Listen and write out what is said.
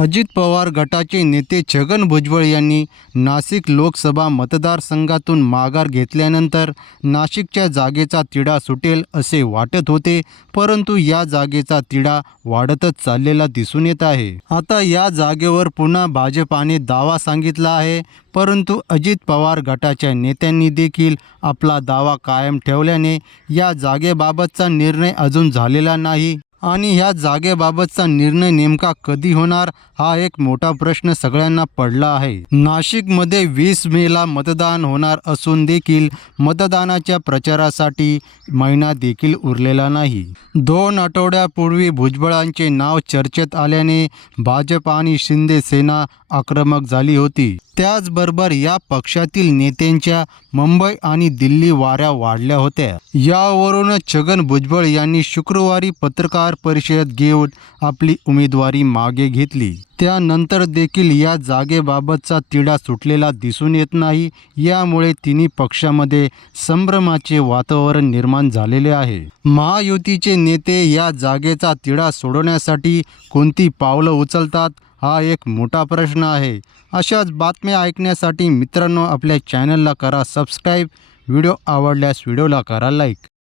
अजित पवार गटाचे नेते छगन भुजबळ यांनी नाशिक लोकसभा मतदारसंघातून माघार घेतल्यानंतर नाशिकच्या जागेचा तिढा सुटेल असे वाटत होते परंतु या जागेचा तिढा वाढतच चाललेला दिसून येत आहे. आता या जागेवर पुन्हा भाजपाने दावा सांगितला आहे परंतु अजित पवार गटाच्या नेत्यांनी देखील आपला दावा कायम ठेवल्याने या जागेबाबतचा निर्णय अजून झालेला नाही. आणि ह्या जागेबाबतचा निर्णय नेमका कधी होणार हा एक मोठा प्रश्न सगळ्यांना पडला आहे. नाशिकमध्ये वीस मेला मतदान होणार असून देखील मतदानाच्या प्रचारासाठी महिना देखील उरलेला नाही. दोन आठवड्यापूर्वी भुजबळांचे नाव चर्चेत आल्याने भाजप आणि शिंदे सेना आक्रमक झाली होती. त्याचबरोबर या पक्षातील नेत्यांच्या मुंबई आणि दिल्ली वाऱ्या वाढल्या होत्या. यावरूनच छगन भुजबळ यांनी शुक्रवारी पत्रकार परिषद घेऊन आपली उमेदवारी मागे घेतली. त्यानंतर देखील या जागेबाबतचा तिढा सुटलेला दिसून येत नाही. यामुळे तिन्ही पक्षामध्ये संभ्रमाचे वातावरण निर्माण झालेले आहे. महायुतीचे नेते या जागेचा तिढा सोडवण्यासाठी कोणती पावलं उचलतात? हा एक मोठा प्रश्न आहे. अशाच बातम्या ऐकण्यासाठी मित्रांनो आपल्या चॅनलला करा सबस्क्राईब व्हिडिओ आवडल्यास व्हिडिओला करा लाईक